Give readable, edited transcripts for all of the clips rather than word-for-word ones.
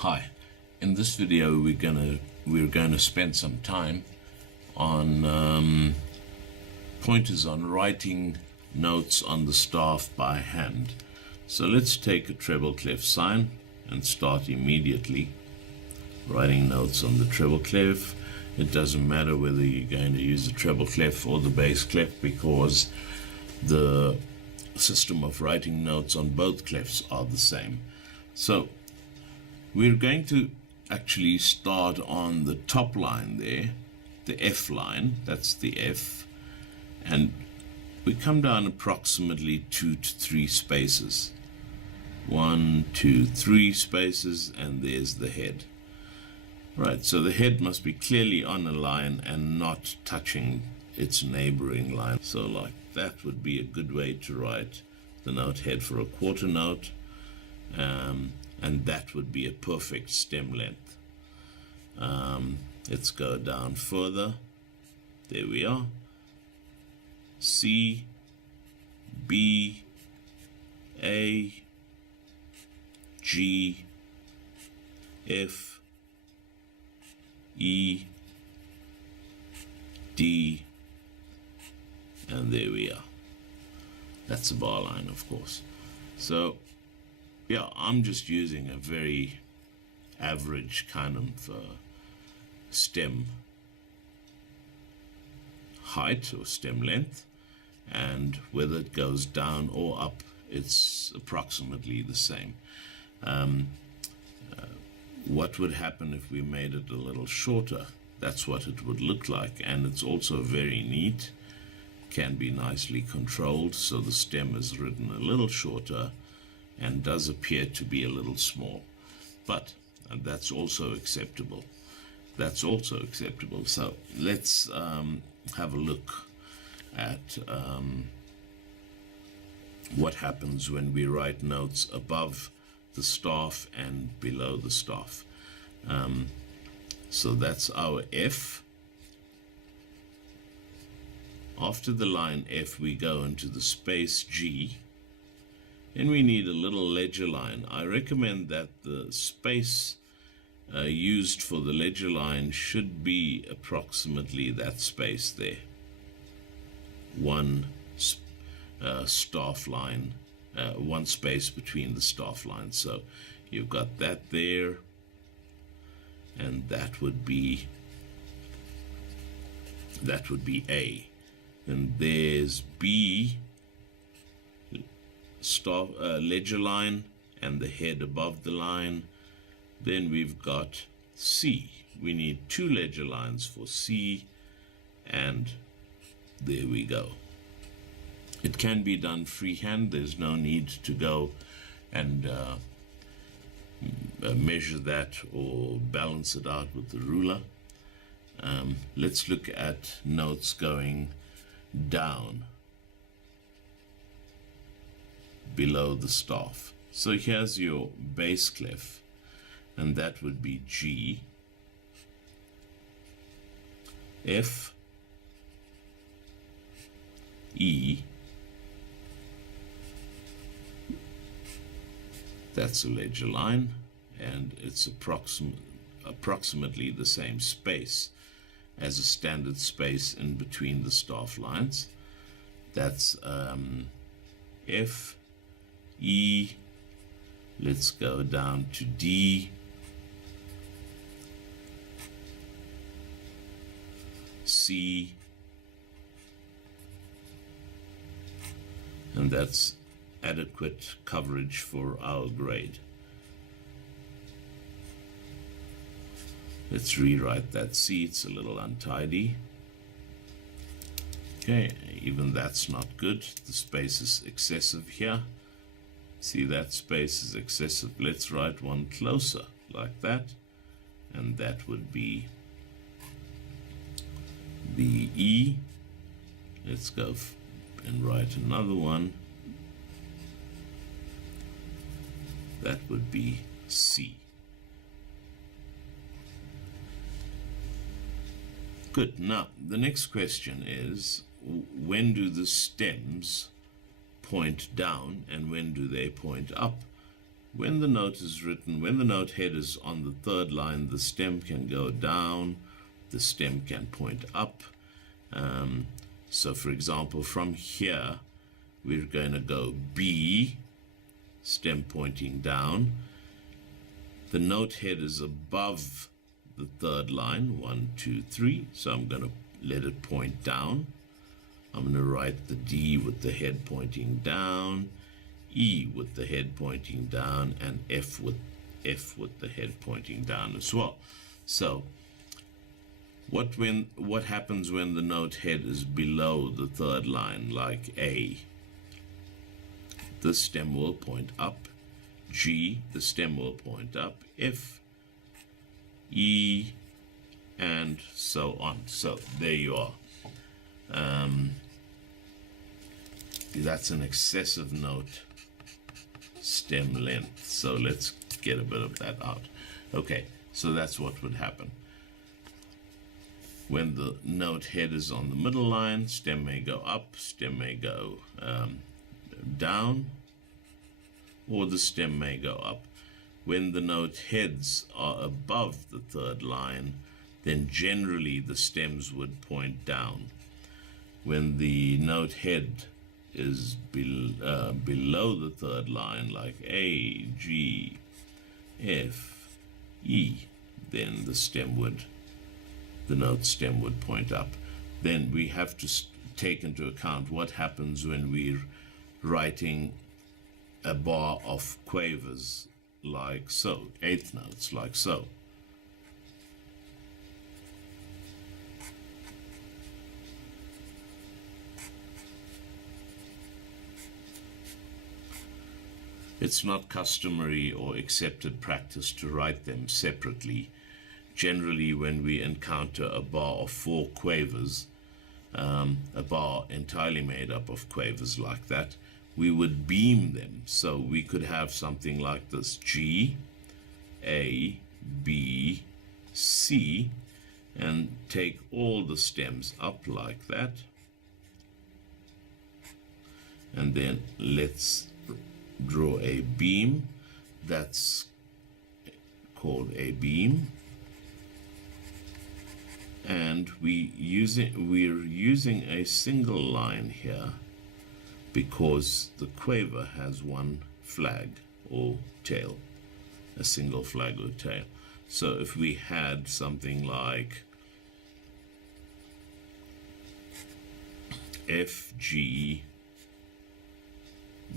Hi, in this video we're going to spend some time on pointers on writing notes on the staff by hand. So let's take a treble clef sign and start immediately writing notes on the treble clef. It doesn't matter whether you're going to use the treble clef or the bass clef, because the system of writing notes on both clefs are the same. So we're going to actually start on the top line there, the F line, that's the F, and we come down approximately 2 to 3 spaces. 1, 2, 3 spaces, and there's the head. Right, so the head must be clearly on a line and not touching its neighboring line. So like that would be a good way to write the note head for a quarter note. And that would be a perfect stem length. Let's go down further. There we are. C, B, A, G, F, E, D, and there we are. That's a bar line, of course. So yeah, I'm just using a very average kind of stem height or stem length, and whether it goes down or up, it's approximately the same. What would happen if we made it a little shorter? That's what it would look like, and it's also very neat, can be nicely controlled, so the stem is written a little shorter and does appear to be a little small, but that's also acceptable. That's also acceptable. So let's have a look at what happens when we write notes above the staff and below the staff. So that's our F. After the line F, we go into the space G. And we need a little ledger line. I recommend that the space used for the ledger line should be approximately that space there. One staff line, one space between the staff lines. So you've got that there, and that would be A. And there's B, ledger line, and the head above the line. Then we've got C. We need 2 ledger lines for C, and there we go. It can be done freehand. There's no need to go and measure that or balance it out with the ruler. Let's look at notes going down below the staff. So here's your bass clef, and that would be G, F, E, that's a ledger line, and it's approximately the same space as a standard space in between the staff lines. That's F, E, let's go down to D, C, and that's adequate coverage for our grade. Let's rewrite that C, it's a little untidy. Okay, even that's not good. The space is excessive here. See, that space is excessive. Let's write one closer, like that. And that would be the E. Let's go and write another one. That would be C. Good. Now, the next question is, when do the stems point down and when do they point up? when the note is written, when the note head is on the third line, the stem can go down, the stem can point up. So for example, from here, we're going to go B, stem pointing down. The note head is above the third line, 1, 2, 3, so I'm going to let it point down. I'm going to write the D with the head pointing down, E with the head pointing down, and F with the head pointing down as well. So what happens when the note head is below the third line, like A? The stem will point up. G, the stem will point up. F, E, and so on. So there you are. That's an excessive note stem length. So let's get a bit of that out. Okay, so that's what would happen. When the note head is on the middle line, stem may go up, stem may go down, or the stem may go up. When the note heads are above the third line, then generally the stems would point down. When the note head is below the third line, like A, G, F, E, then the note stem would point up. Then we have to take into account what happens when we're writing a bar of quavers, like so, eighth notes, like so. It's not customary or accepted practice to write them separately. Generally, when we encounter a bar of 4 quavers, a bar entirely made up of quavers like that, we would beam them. So we could have something like this: G, A, B, C, and take all the stems up like that. And then let's draw a beam. That's called a beam. And we're using a single line here because the quaver has one flag or tail, a single flag or tail. So if we had something like F, G,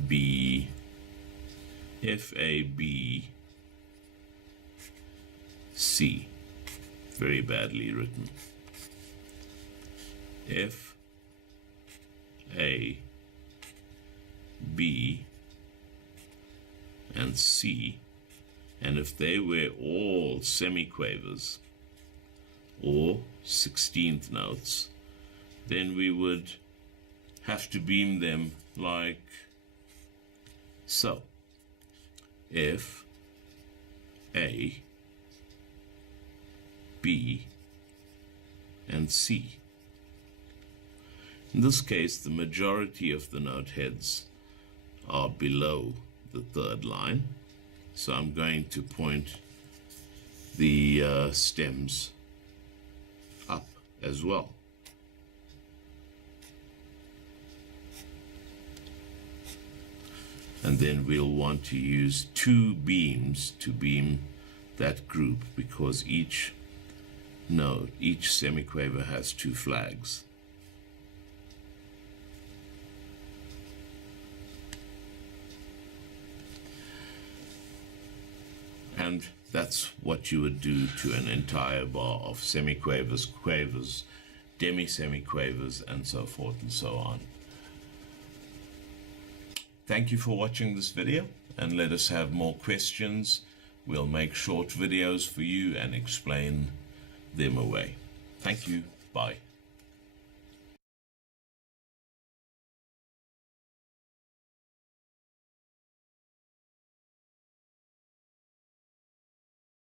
B, F, A, B, C, very badly written, F, A, B, and C, and if they were all semiquavers or 16th notes, then we would have to beam them like so: F, A, B, and C. In this case, the majority of the note heads are below the third line, so I'm going to point the stems up as well. And then we'll want to use 2 beams to beam that group, because each note, each semiquaver has 2 flags. And that's what you would do to an entire bar of semiquavers, quavers, demi-semiquavers, and so forth and so on. Thank you for watching this video, and let us have more questions. We'll make short videos for you and explain them away. Thank you. Bye.